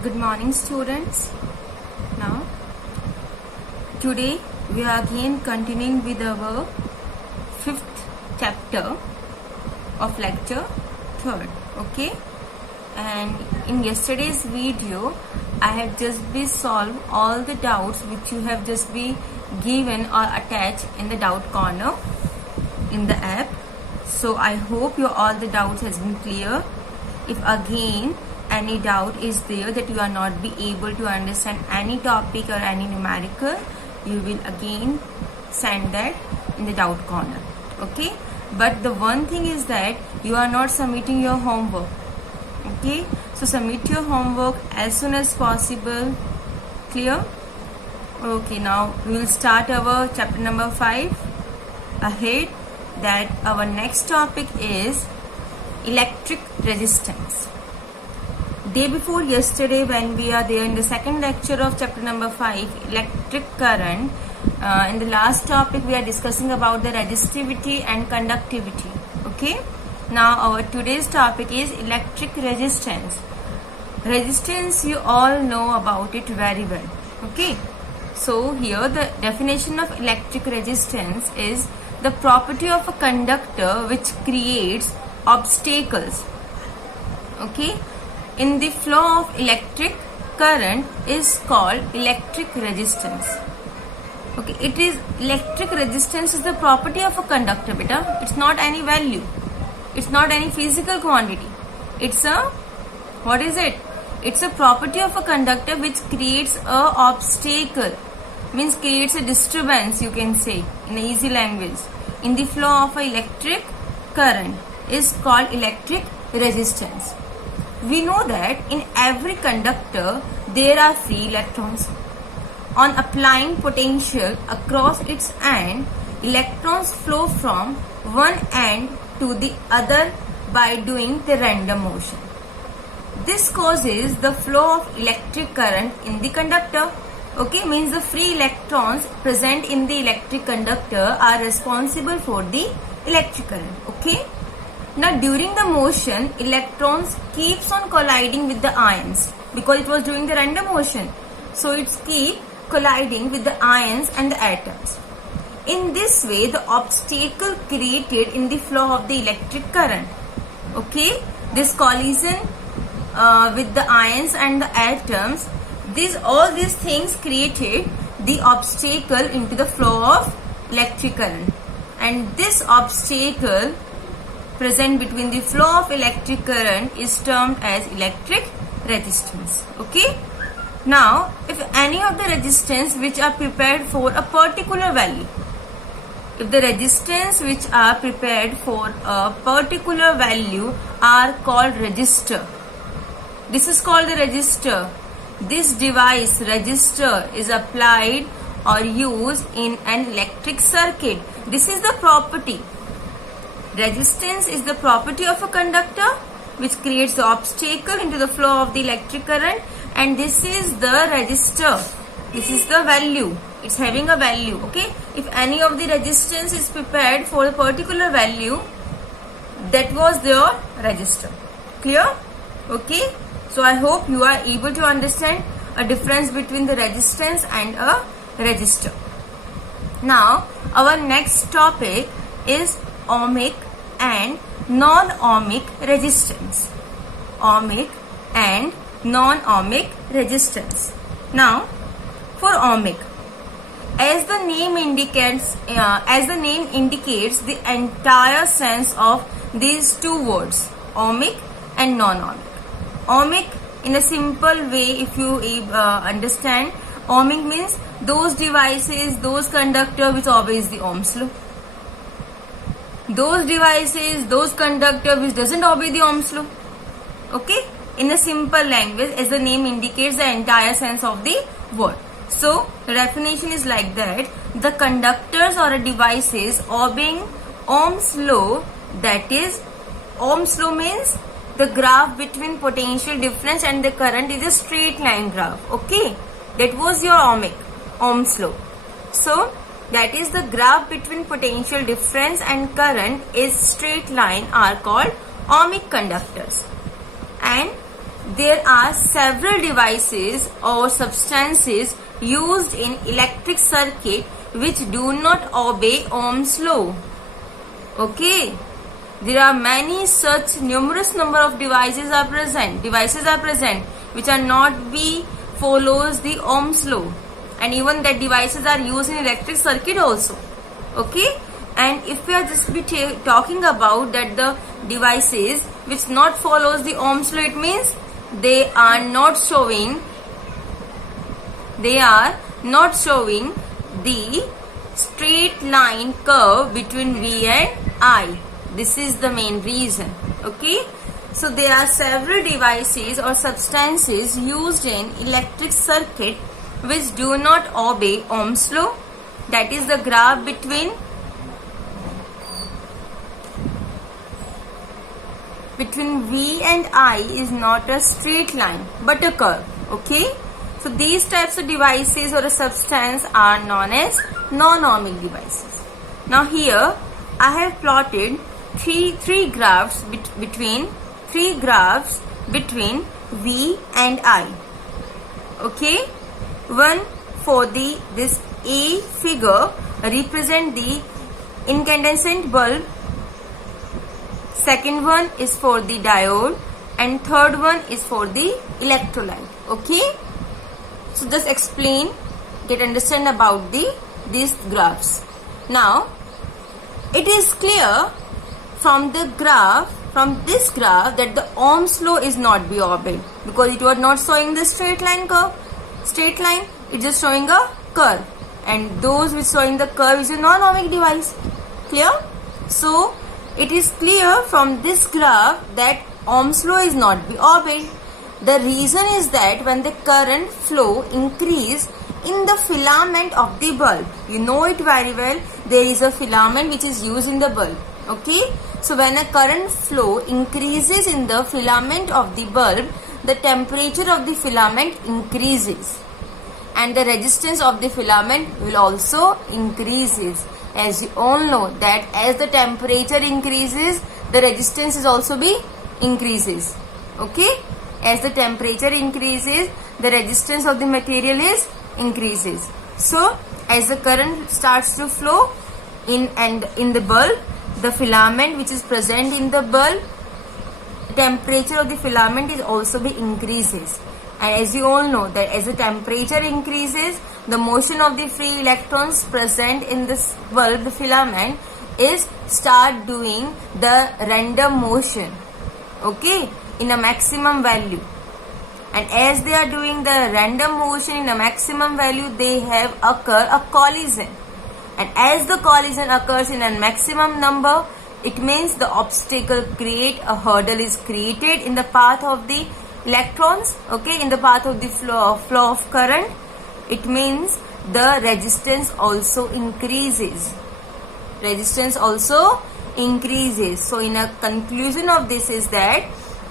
Good morning, students. Now, today we are again continuing with our fifth chapter of lecture third. Okay, and in yesterday's video, I have just been solved all the doubts which you have just been given or attached in the doubt corner in the app. So I hope your all the doubts has been clear. If again any doubt is there that you are not be able to understand any topic or any numerical, you will again send that in the doubt corner. Okay, but the one thing is that you are not submitting your homework. Okay, so submit your homework as soon as possible. Clear? Okay, now we will start our chapter number 5 ahead. That our next topic is electric resistance. Day before yesterday, when we are there in the second lecture of chapter number 5, electric current, in the last topic we are discussing about the resistivity and conductivity. Okay, now our today's topic is electric resistance. Resistance, you all know about it very well. Okay, so here the definition of electric resistance is the property of a conductor which creates obstacles, okay, in the flow of electric current is called electric resistance. Okay, it is electric resistance is the property of a conductor, beta. It's not any value. It's not any physical quantity. It's a, what is it? It's a property of a conductor which creates a obstacle. Means creates a disturbance, you can say in a easy language, in the flow of an electric current is called electric resistance. We know that in every conductor there are free electrons. On applying potential across its end, electrons flow from one end to the other by doing the random motion. This causes the flow of electric current in the conductor. Okay, means the free electrons present in the electric conductor are responsible for the electric current. Okay, now during the motion, electrons keeps on colliding with the ions because it was doing the random motion. So it's keep colliding with the ions and the atoms. In this way, the obstacle created in the flow of the electric current. Okay, this collision with the ions and the atoms, all these things created the obstacle into the flow of electric current, and this obstacle present between the flow of electric current is termed as electric resistance. Okay, now if any of the resistance which are prepared for a particular value, if the resistance which are prepared for a particular value are called resistor, this is called the resistor. This device, resistor, is applied or used in an electric circuit. This is the property. Resistance is the property of a conductor which creates the obstacle into the flow of the electric current, and this is the resistor. This is the value. It's having a value. Okay, if any of the resistance is prepared for a particular value, that was your resistor. Clear? Okay. So I hope you are able to understand a difference between the resistance and a resistor. Now our next topic is ohmic and non-ohmic resistance. Ohmic and non-ohmic resistance. Now for ohmic, as the name indicates, the entire sense of these two words, ohmic and non-ohmic. Ohmic, in a simple way, if you understand, ohmic means those devices, those conductor which obeys the Ohm's law. Those devices, those conductor which doesn't obey the Ohm's law. Okay, in a simple language, as the name indicates, the entire sense of the word. So the definition is like that: the conductors or devices obeying Ohm's law, that is, Ohm's law means the graph between potential difference and the current is a straight line graph. Okay, that was your Ohm's law. So that is the graph between potential difference and current is straight line are called ohmic conductors. And there are several devices or substances used in electric circuit which do not obey Ohm's law. Okay, there are many such numerous number of devices are present which are not be follows the Ohm's law, and even that devices are used in electric circuit also. Okay, and if we are just be talking about that the devices which not follows the Ohm's law, it means they are not showing the straight line curve between V and I. This is the main reason. Okay, so there are several devices or substances used in electric circuit which do not obey Ohm's law. That is, the graph between V and I is not a straight line but a curve. Okay, so these types of devices or a substance are known as non-ohmic devices. Now here I have plotted three graphs between V and I. Okay, one for this A figure represent the incandescent bulb, second one is for the diode, and third one is for the electrolyte. Okay, so just get understand about these graphs. Now it is clear from this graph that the Ohm's law is not be obeyed, because it was not showing the straight line, it is showing a curve, and those which showing the curve is a non-ohmic device. Clear? So it is clear from this graph that Ohm's law is not be obeyed. The reason is that when the current flow increase in the filament of the bulb, you know it very well, there is a filament which is used in the bulb. Okay, so when a current flow increases in the filament of the bulb, the temperature of the filament increases and the resistance of the filament will also increases. As you all know that as the temperature increases, the resistance is also be increases. Okay, as the temperature increases, the resistance of the material is increases. So as the current starts to flow in the bulb, the filament which is present in the bulb, the temperature of the filament is also be increases. And as you all know that as the temperature increases, the motion of the free electrons present in this bulb, the filament, is start doing the random motion. Okay, in a maximum value. And as they are doing the random motion in a maximum value, they have occur a collision. And as the collision occurs in a maximum number, it means the obstacle a hurdle is created in the path of the electrons. Okay, in the path of the flow of current. It means the resistance also increases. So in a conclusion of this is that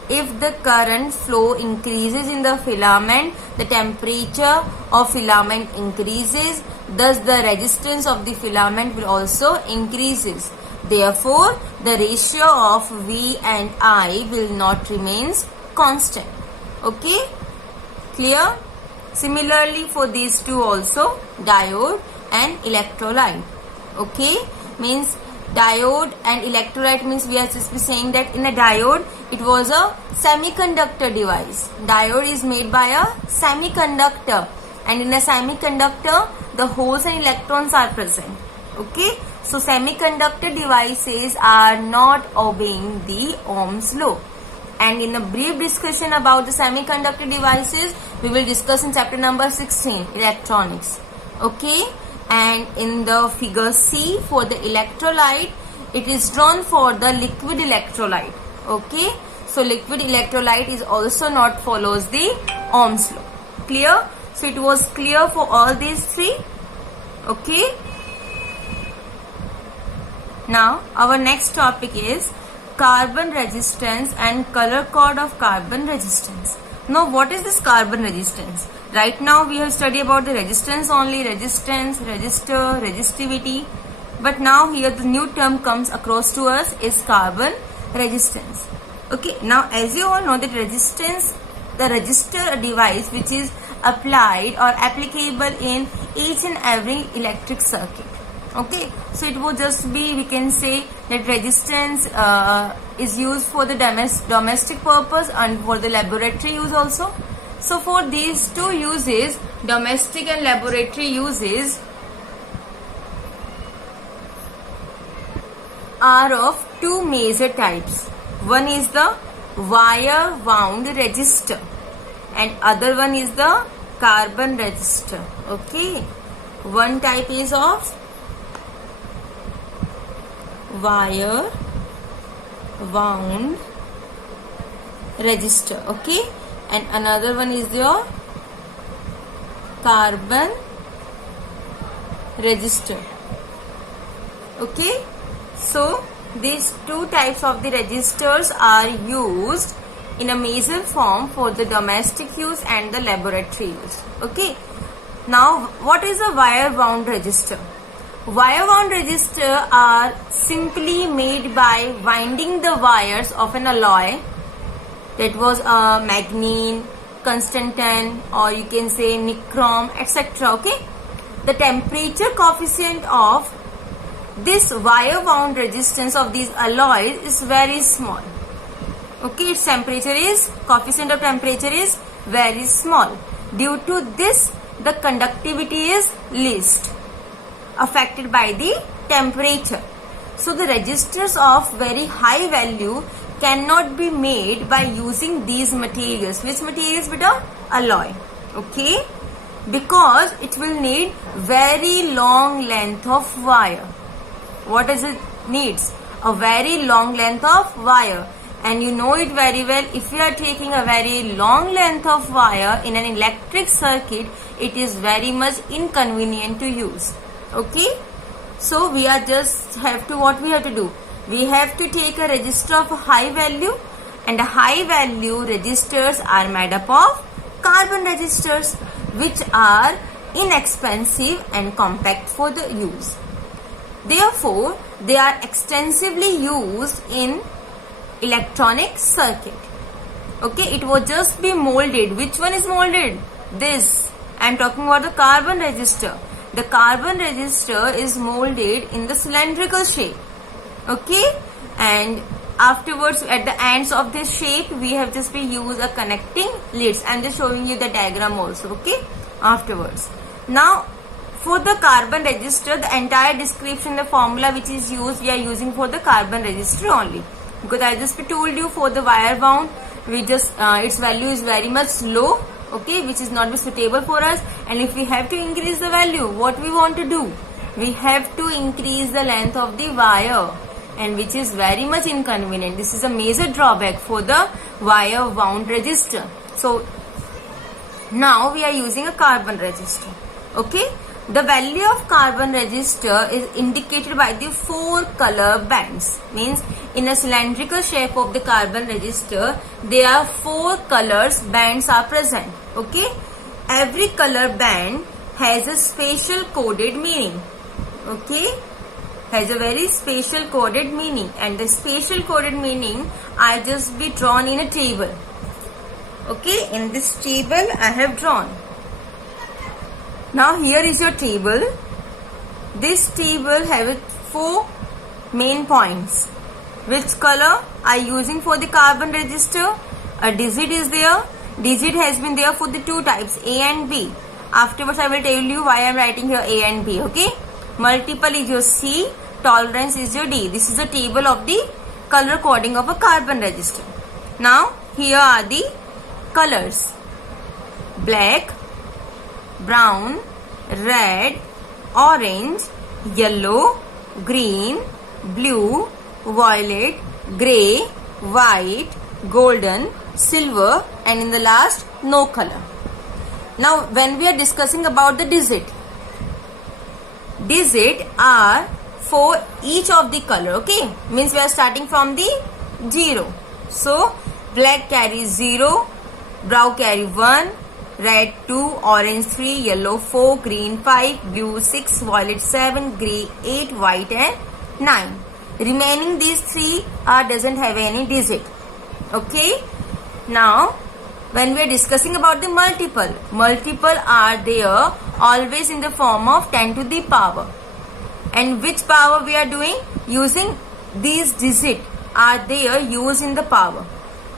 if the current flow increases in the filament, the temperature of filament increases, thus the resistance of the filament will also increases. Therefore, the ratio of V and I will not remains constant. Okay, clear? Similarly for these two also, diode and electrolyte. Okay, means diode and electrolyte means we are just saying that in a diode it was a semiconductor device. Diode is made by a semiconductor, and in a semiconductor the holes and electrons are present. Okay, so semiconductor devices are not obeying the Ohm's law. And in a brief discussion about the semiconductor devices, we will discuss in chapter number 16, electronics. Okay, and in the figure C for the electrolyte, it is drawn for the liquid electrolyte. Okay, so liquid electrolyte is also not follows the Ohm's law. Clear? So it was clear for all these three. Okay. Now our next topic is carbon resistance and color code of carbon resistance. Now what is this carbon resistance? Right now we have studied about the resistance only, resistance, resistor, resistivity. But now here the new term comes across to us is carbon resistance. Okay, now as you all know that resistance the register device which is applied or applicable in each and every electric circuit. Okay, so it would just be, we can say that resistance is used for the domestic purpose and for the laboratory use also. So for these two uses, domestic and laboratory uses, are of two major types. One is the wire wound resistor and other one is the carbon resistor. Okay, one type is of wire wound resistor, okay, and another one is your carbon resistor. Okay, so these two types of the resistors are used in a major form for the domestic use and the laboratory use. Okay, now what is a wire wound resistor? Wire wound resistor are simply made by winding the wires of an alloy, that was a manganese, tungsten, or you can say nichrome, etc. Okay, the temperature coefficient of this wire wound resistance of these alloys is very small. Okay, its coefficient of temperature is very small. Due to this, the conductivity is least affected by the temperature. So the resistors of very high value cannot be made by using these materials. Which materials, beta? Alloy. Okay, because it will need very long length of wire. What does it needs? A very long length of wire. And you know it very well, if you are taking a very long length of wire in an electric circuit, it is very much inconvenient to use. Okay, so we are just have to, what we have to do? We have to take a resistor of high value, and a high value resistors are made up of carbon resistors, which are inexpensive and compact for the use. Therefore, they are extensively used in electronic circuit. Okay, it will just be molded. Which one is molded? This. I am talking about the carbon resistor. The carbon resistor is molded in the cylindrical shape. Okay, and afterwards at the ends of this shape we have just be used a connecting leads. I am just showing you the diagram also. Okay, afterwards. Now for the carbon resistor, the entire description, the formula which is used, we are using for the carbon resistor only, because I just told you for the wire wound we just its value is very much low, okay, which is not suitable for us. And if we have to increase the value, what we want to do? We have to increase the length of the wire, and which is very much inconvenient. This is a major drawback for the wire wound resistor. So now we are using a carbon resistor. Okay, the value of carbon resistor is indicated by the 4 color bands. Means in a cylindrical shape of the carbon resistor, there are 4 colors bands are present. Okay, every color band has a special coded meaning. Okay, has a very special coded meaning, and the special coded meaning I just be drawn in a table. Okay, in this table I have drawn. Now here is your table. This table have 4 main points. Which color are you using for the carbon resistor? A digit is there. Digit has been there for the 2 types, A and B. Afterwards I will tell you why I am writing here A and B. Okay, multiple is your C, tolerance is your D. This is the table of the color coding of a carbon resistor. Now here are the colors: black, brown, red, orange, yellow, green, blue, violet, grey, white, golden, silver, and in the last no color. Now when we are discussing about the digit are for each of the color. Okay, means we are starting from the 0. So black carries 0, brown carry 1, red 2, orange 3, yellow 4, green 5, blue 6, violet 7, grey 8, white and 9. Remaining these 3 doesn't have any digit. Okay, now when we are discussing about the multiple are there always in the form of 10 to the power. And which power we are doing? Using these digits are there used in the power,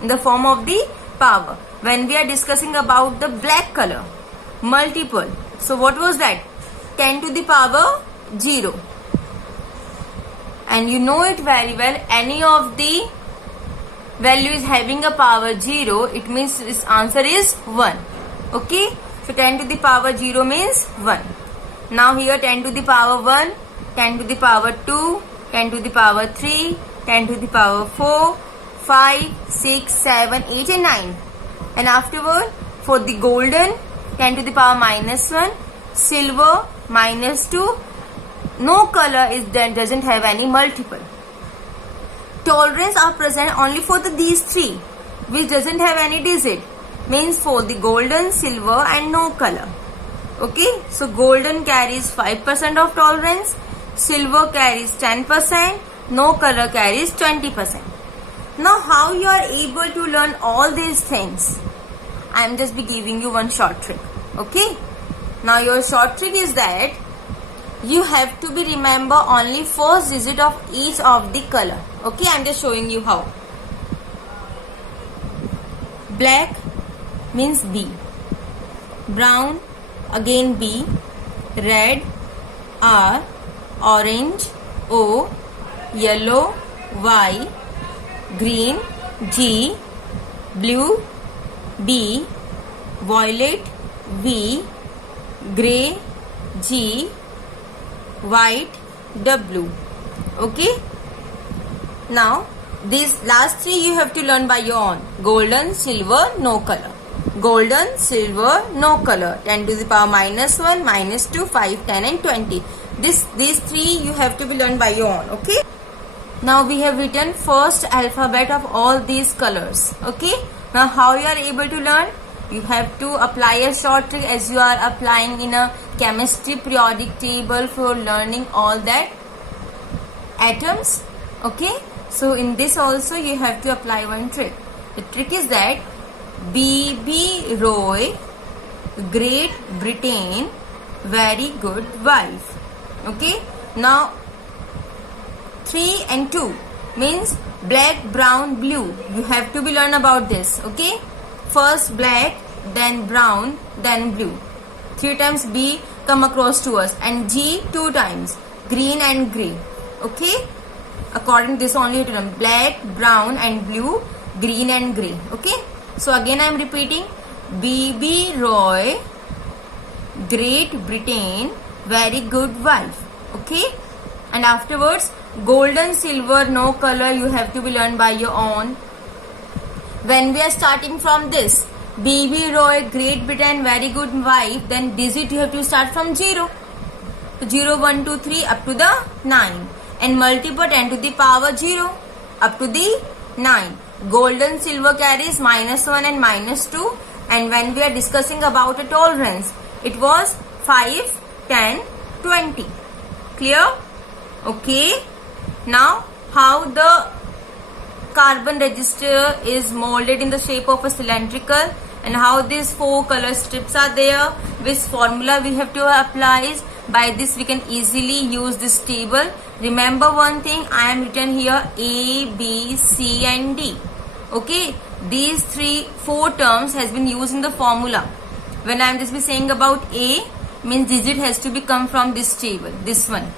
in the form of the power. When we are discussing about the black color, multiple. So what was that? 10 to the power 0. And you know it very well, any of the value is having a power 0, it means its answer is 1. Okay, so 10 to the power 0 means 1. Now here 10 to the power 1, 10 to the power 2, 10 to the power 3, 10 to the power 4, 5, 6, 7, 8 and 9. And afterward for the golden, 10 to the power minus 1, silver minus 2, no color is then doesn't have any multiple. Tolerance are present only for these three, which doesn't have any digit, means for the golden, silver and no color. Okay, so golden carries 5% of tolerance, silver carries 10%, no color carries 20%. Now how you are able to learn all these things? I am just be giving you one short trick. Okay, now your short trick is that you have to be remember only first digit of each of the color. Okay, I am just showing you how. Black means B, brown again B, red R, orange O, yellow Y, green G, blue B, violet V, grey G, white W. Okay, now these last three you have to learn by your own. Golden, silver, no color. Golden, silver, no color. 10 to the power minus 1, minus 2, 5, 10 and 20. These three you have to be learned by your own. Okay, now we have written first alphabet of all these colors. Okay, now how you are able to learn? You have to apply a short trick as you are applying in a chemistry periodic table for learning all that atoms. Okay, so in this also you have to apply one trick. The trick is that B.B. Roy, Great Britain, very good wife. Okay, now 3 and 2 means black, brown, blue. You have to be learn about this. Okay, first black, then brown, then blue. 3 times B come across to us, and G 2 times, green and grey. Okay, according to this only to learn black, brown and blue, green and grey. Okay, so again I am repeating, B.B. Roy, Great Britain, very good wife. Okay, and afterwards golden, silver, no color you have to be learned by your own. When we are starting from this B.B. Roy, Great Britain, very good wife, then digit you have to start from 0. So 0, 1, 2, 3 up to the 9, and multiple 10 to the power 0 up to the 9. Golden, silver carries minus 1 and minus 2, and when we are discussing about a tolerance, it was 5, 10, 20. Clear? Okay. Now how the carbon register is molded in the shape of a cylindrical, and how these 4 color strips are there, which formula we have to apply. By this we can easily use this table. Remember one thing, I am written here A, B, C and D. Okay, these 4 terms has been used in the formula. When I am just be saying about A, means digit has to be come from this table, this one.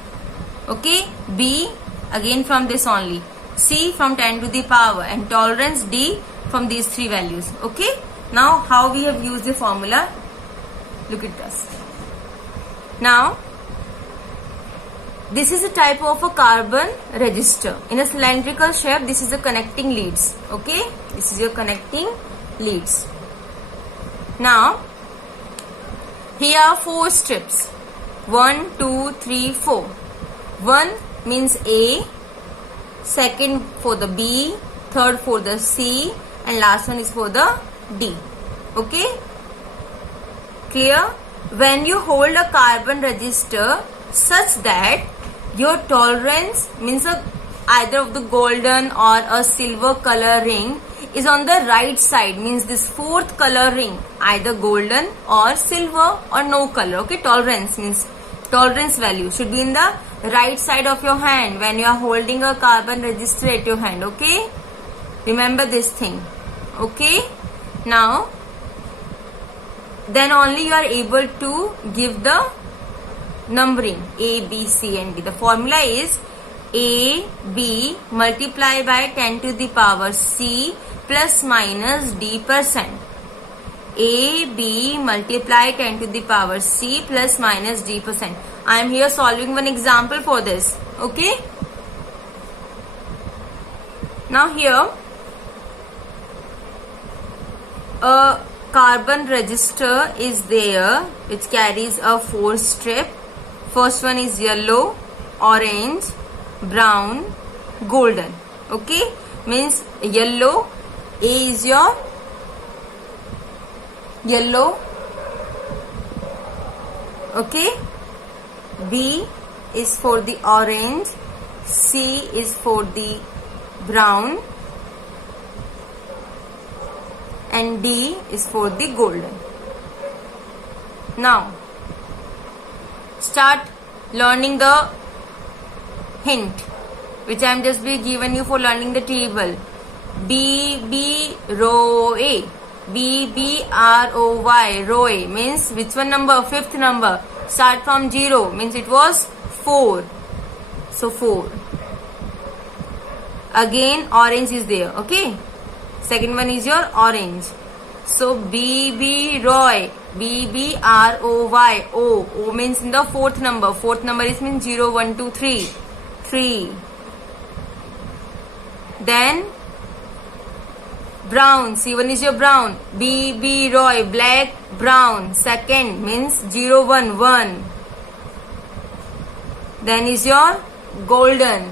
Okay, B again from this only, C from 10 to the power, and tolerance D from these 3 values. Okay, now how we have used the formula, look at this. Now this is a type of a carbon register in a cylindrical shape. This is the connecting leads. Okay, this is your connecting leads. Now here are 4 strips, 1, 2, 3, 4. 1 means A, second for the B, third for the C, and last one is for the D. Okay, clear? When you hold a carbon register such that your tolerance means either of the golden or a silver color ring is on the right side, means this fourth color ring, either golden or silver or no color. Okay, tolerance means tolerance value should be in the right side of your hand when you are holding a carbon register at your hand. Okay, remember this thing. Okay, now then only you are able to give the numbering A, B, C and D. The formula is A, B multiply by 10 to the power C plus minus D%. A, B multiply 10 to the power C plus minus D%. I am here solving one example for this. Okay. Now here a carbon register is there which carries a 4 strip. First one is yellow, orange, brown, golden. Okay, means yellow, A is your yellow. Okay, B is for the orange, C is for the brown and D is for the golden. Now start learning the hint which I am just be given you for learning the table. B B row A, B B R O Y, row A means which one number? Fifth number. Start from 0 means it was 4. So 4. Again orange is there. Okay, second one is your orange. So B B Roy, B B R O Y, O means in the fourth number. Fourth number is means 0 1 2 3, 3. Then brown, C1 is your brown. B B Roy, black, brown. Second means 0 1 1. Then is your golden.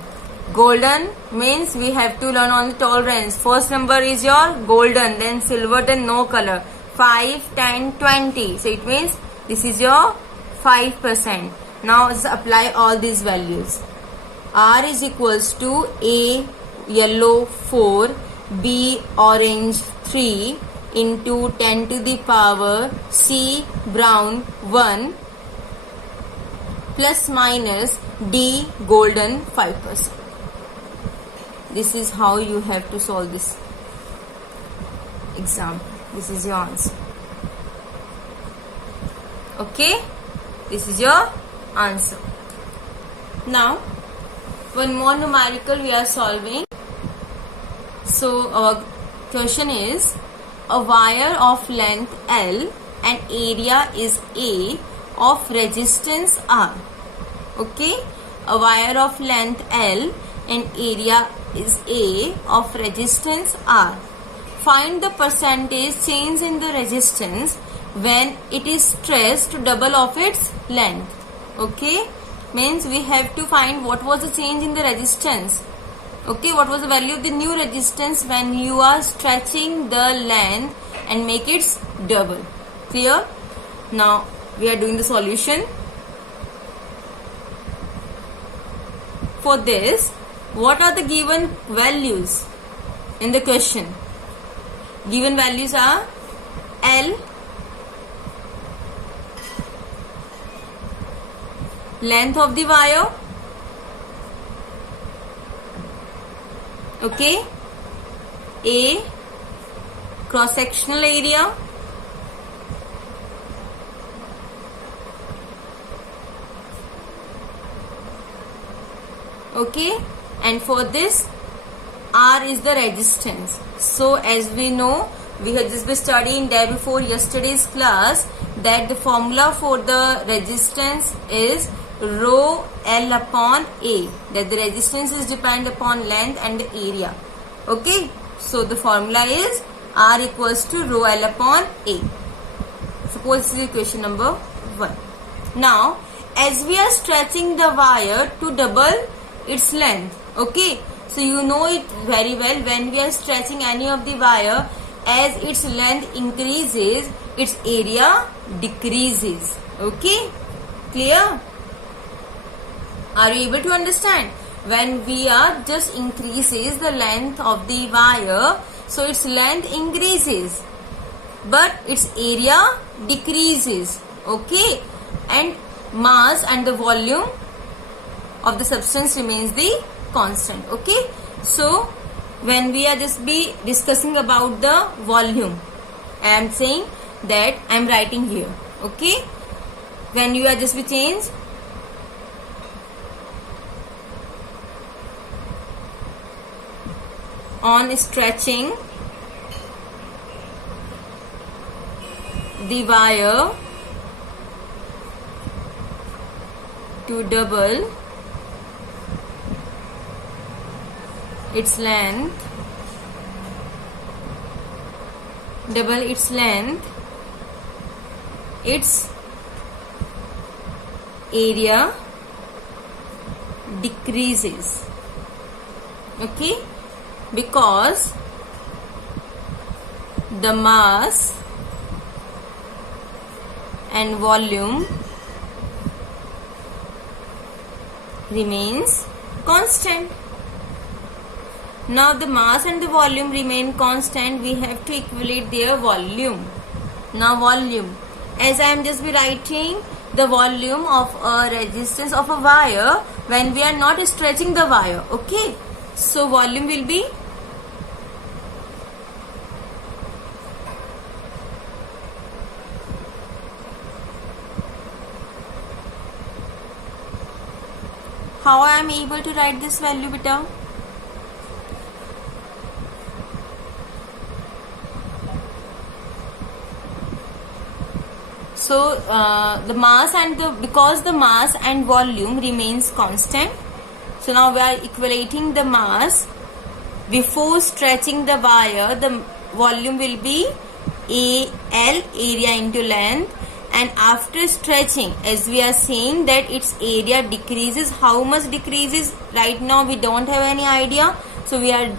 Golden means we have to learn on the tolerance. First number is your golden, then silver, then no color. 5, 10, 20. So it means this is your 5%. Now let's apply all these values. R is equals to A yellow 4, B orange 3 into 10 to the power C brown 1 plus minus D golden 5%. This is how you have to solve this example. This is your answer. Okay, this is your answer. Now one more numerical we are solving. So our question is a wire of length L and area is A of resistance R. Okay, a wire of length L and area is A of resistance R. Find the percentage change in the resistance when it is stretched to double of its length. Okay, means we have to find what was the change in the resistance. Okay, what was the value of the new resistance when you are stretching the length and make it double. Clear? Now we are doing the solution. For this, what are the given values in the question? Given values are L, length of the wire, okay, A, cross sectional area, okay, and for this R is the resistance. So as we know, we had just been studying day before yesterday's class that the formula for the resistance is rho L upon A, that the resistance is depend upon length and the area. Okay, so the formula is R equals to rho L upon A. Suppose this is equation number 1. Now as we are stretching the wire to double its length, okay, so you know it very well, when we are stretching any of the wire, as its length increases, its area decreases. Okay, clear? Are you able to understand? When we are just increases the length of the wire, so its length increases but its area decreases. Okay, and mass and the volume of the substance remains the constant. Okay, so when we are just be discussing about the volume, I am saying that I am writing here. Okay, when you are just be change on stretching the wire to double its length, its area decreases. Okay, because the mass and volume remains constant. Now the mass and the volume remain constant, we have to equate their volume. Now volume, as I am just be writing the volume of a resistance of a wire when we are not stretching the wire. Okay, so volume will be how I am able to write this value, beta? So the mass and because the mass and volume remains constant, so now we are equating the mass. Before stretching the wire, the volume will be AL, area into length, and after stretching, as we are saying that its area decreases. How much decreases? Right now we don't have any idea, so we are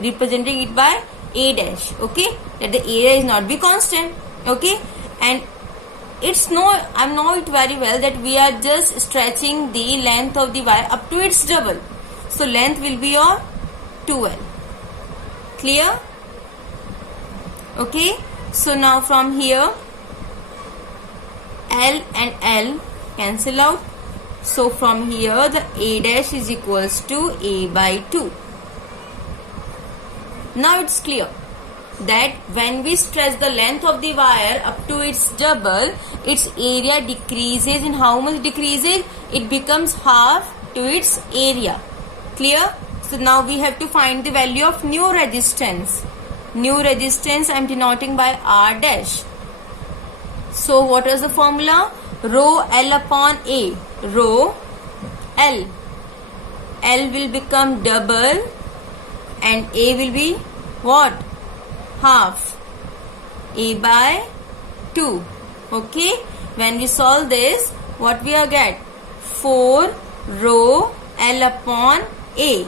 representing it by A dash. Okay, that the area is not be constant. Okay, and I know it very well that we are just stretching the length of the wire up to its double. So length will be your 2L. Clear? Okay. So now from here, L and L cancel out. So from here the A dash is equals to A by 2. Now it's clear that when we stretch the length of the wire up to its double, its area decreases. In how much decreases? It becomes half to its area. Clear? So now we have to find the value of new resistance. New resistance I am denoting by R dash. So what is the formula? Rho L upon A. Rho L. L will become double and A will be what? Half. A by 2. Okay, when we solve this, what we are get? 4 rho L upon A.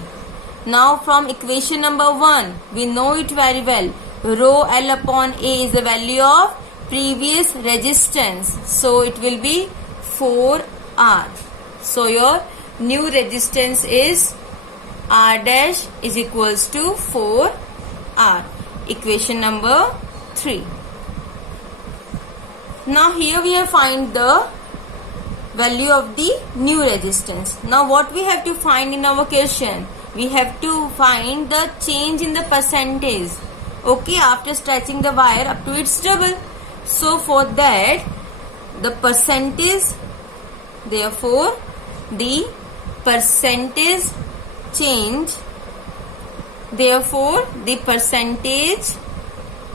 Now from equation number 1, we know it very well. Rho L upon A is the value of previous resistance. So it will be 4R. So your new resistance is R dash is equals to 4R. Equation number 3. Now here we have find the value of the new resistance. Now what we have to find in our question? We have to find the change in the percentage. Okay, after stretching the wire up to its double. So for that, the percentage, therefore the percentage change, therefore the percentage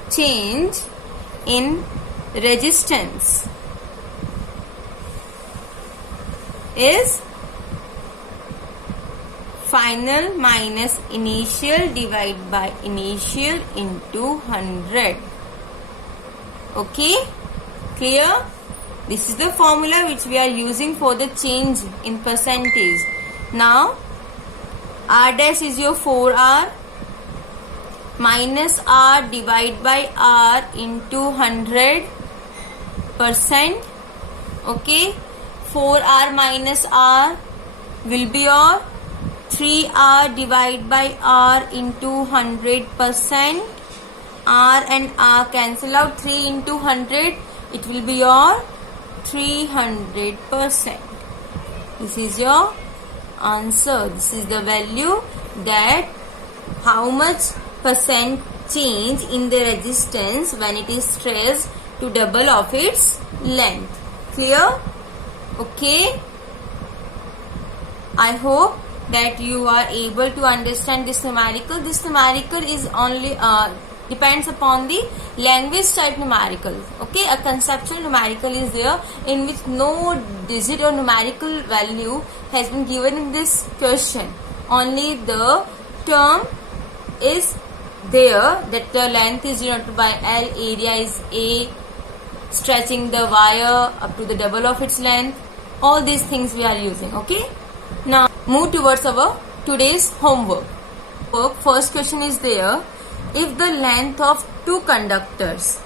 change in resistance is final minus initial divided by initial into 100. Okay, clear? This is the formula which we are using for the change in percentage. Now R dash is your 4R minus R divided by R into 100%. Okay, 4R minus R will be your 3r divided by r into 100%. R and R cancel out. 3 into 100, it will be your 300%. This is your answer. This is the value that how much percent change in the resistance when it is stressed to double of its length. Clear? Okay. I hope that you are able to understand this numerical. This numerical is only depends upon the language type numerical. Okay, a conceptual numerical is there in which no digit or numerical value has been given in this question. Only the term is there that the length is denoted by L, area is A, stretching the wire up to the double of its length. All these things we are using. Okay. Now move towards our today's homework. First question is there. If the length of two conductors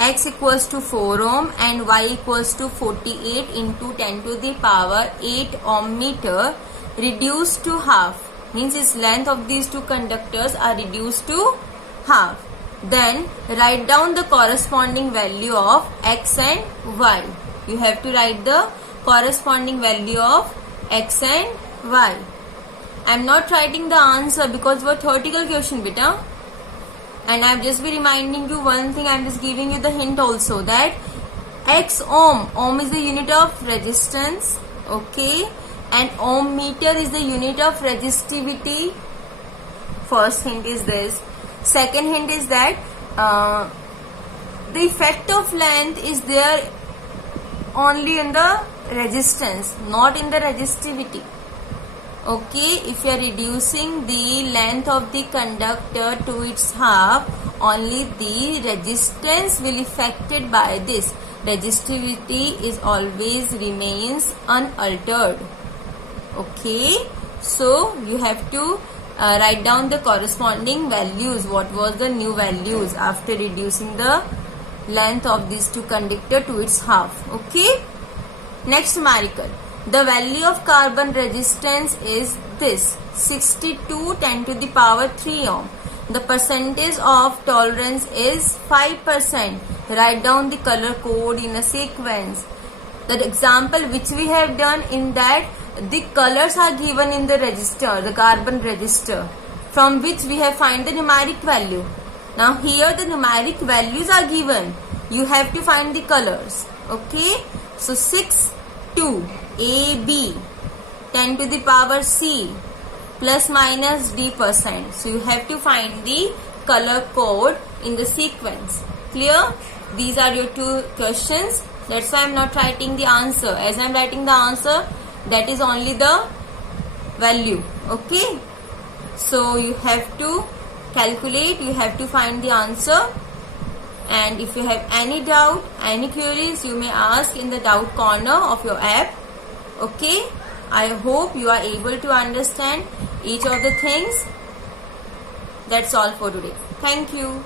x equals to 4 ohm and y equals to 48 into 10 to the power 8 ohm meter reduced to half, means its length of these two conductors are reduced to half, then write down the corresponding value of x and y. You have to write the corresponding value of x and y. I am not writing the answer because it was theoretical question, beta. And I am just be reminding you one thing. I am just giving you the hint also that x ohm. Ohm is the unit of resistance. Okay. And ohm meter is the unit of resistivity. First hint is this. Second hint is that the effect of length is there only in the resistance, not in the resistivity. Okay, if you are reducing the length of the conductor to its half, only the resistance will affected by this. Resistivity is always remains unaltered. Okay, so you have to write down the corresponding values. What was the new values after reducing the length of these two conductor to its half. Okay. Next numerical. The value of carbon resistance is this 62 10 to the power 3 ohm. The percentage of tolerance is 5%. Write down the color code in a sequence. The example which we have done in that the colors are given in the register, the carbon register, from which we have find the numeric value. Now here the numeric values are given. You have to find the colors. Okay. So 6 2 AB 10 to the power C plus minus D%. So you have to find the color code in the sequence. Clear? These are your two questions. That's why I am not writing the answer. As I am writing the answer, that is only the value. Okay. So you have to calculate. You have to find the answer. And if you have any doubt, any queries, you may ask in the doubt corner of your app. Okay. I hope you are able to understand each of the things. That's all for today. Thank you.